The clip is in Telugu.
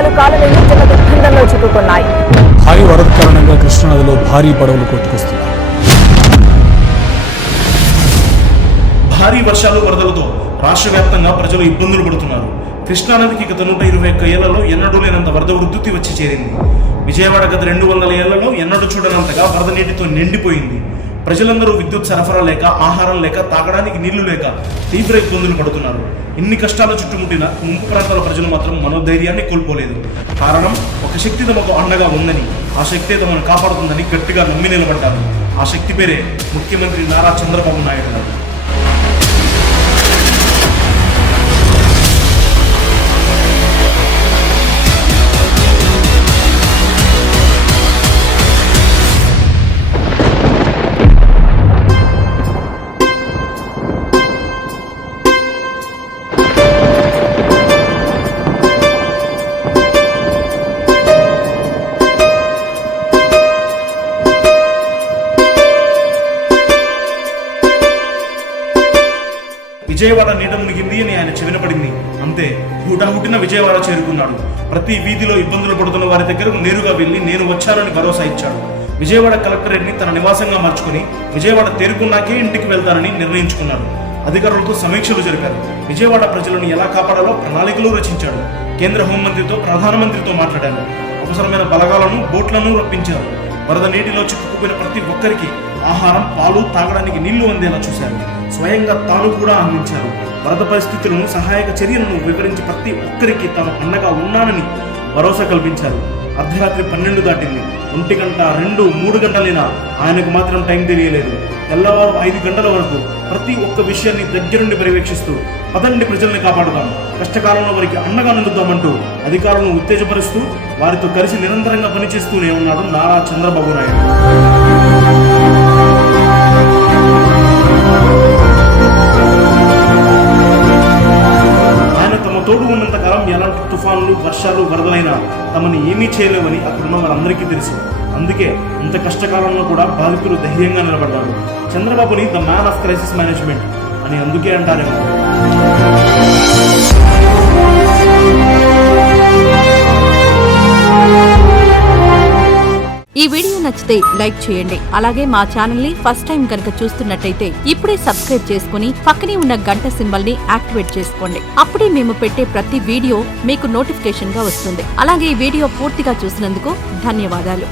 పలు కాలనీలు జల దిగ్బంధంలో చిక్కుకున్నాయి. భారీ వరద కారణంగా కృష్ణానదిలో భారీ పడవలు కొట్టుకొస్తున్నాయి. భారీ వర్షాలు వరదలతో రాష్ట్ర వ్యాప్తంగా ప్రజలు ఇబ్బందులు పడుతున్నారు. కృష్ణానదికి గత 121 ఏళ్లలో ఎన్నడూ లేనంత వరద ఉధృతి వచ్చి చేరింది. విజయవాడ గత 200 ఏళ్లలో ఎన్నడూ చూడనంతగా వరద నీటితో నిండిపోయింది. ప్రజలందరూ విద్యుత్ సరఫరా లేక, ఆహారం లేక, తాగడానికి నీళ్లు లేక తీవ్ర ఇబ్బందులు పడుతున్నారు. ఇన్ని కష్టాలు చుట్టుముట్టిన ముంపు ప్రాంతాల ప్రజలు మాత్రం మనోధైర్యాన్ని కోల్పోలేదు. కారణం, ఒక శక్తి తమకు అండగా ఉందని, ఆ శక్తే తమను కాపాడుతుందని గట్టిగా నమ్మి నిలబడ్డారు. ఆ శక్తి పేరే ముఖ్యమంత్రి నారా చంద్రబాబు నాయుడు గారు. విజయవాడ నీట మునిగింది అని ఆయన చెవిన పడింది. అంతే, హుటాహుటిన విజయవాడ చేరుకున్నాడు. ప్రతి వీధిలో ఇబ్బందులు పడుతున్న వారి దగ్గరకు నేరుగా వెళ్లి నేను వచ్చానని భరోసా ఇచ్చాడు. విజయవాడ కలెక్టరేట్ని తన నివాసంగా మార్చుకుని విజయవాడ తేరుకున్నాకే ఇంటికి వెళ్తానని నిర్ణయించుకున్నాడు. అధికారులతో సమీక్షలు జరిపారు. విజయవాడ ప్రజలను ఎలా కాపాడాలో ప్రణాళికలు రచించాడు. కేంద్ర హోంమంత్రితో, ప్రధానమంత్రితో మాట్లాడారు. అవసరమైన బలగాలను, బోట్లను రప్పించారు. వరద నీటిలో చిక్కుకుపోయిన ప్రతి ఒక్కరికి ఆహారం, పాలు, తాగడానికి నీళ్లు అందేలా చూశారు. స్వయంగా తాను కూడా అందించారు. వరద పరిస్థితులను, సహాయక చర్యలను వివరించి ప్రతి ఒక్కరికి తాను అండగా ఉన్నానని భరోసా కల్పించారు. అర్ధరాత్రి 12 దాటింది. 1 గంట, 2, 3 గంటలైనా ఆయనకు మాత్రం టైం తెలియలేదు. తెల్లవారు 5 గంటల వరకు ప్రతి ఒక్క విషయాన్ని దగ్గరుండి పర్యవేక్షిస్తూ పదండి ప్రజల్ని కాపాడుదాం, కష్టకాలంలో వారికి అండగా నిలుద్దామంటూ అధికారులను ఉత్తేజపరుస్తూ వారితో కలిసి నిరంతరంగా పనిచేస్తూనే ఉన్నాడు నారా చంద్రబాబు నాయుడు. తోడు ఉన్నంత కాలం ఎలాంటి తుఫాన్లు, వర్షాలు, వరదలైనా తమని ఏమీ చేయలేవని అక్కడున్న వారందరికీ తెలుసు. అందుకే అంత కష్టకాలంలో కూడా బాధితులు ధైర్యంగా నిలబడ్డారు. చంద్రబాబుని the man of crisis management అని అందుకే అంటారేమో. ఈ వీడియో నచ్చితే లైక్ చేయండి. అలాగే మా ఛానల్ ని ఫస్ట్ టైం కనుక చూస్తున్నట్టయితే ఇప్పుడే సబ్స్క్రైబ్ చేసుకుని పక్కనే ఉన్న గంట సింబల్ ని యాక్టివేట్ చేసుకోండి. అప్పుడే మేము పెట్టే ప్రతి వీడియో మీకు నోటిఫికేషన్ గా వస్తుంది. అలాగే ఈ వీడియో పూర్తిగా చూసినందుకు ధన్యవాదాలు.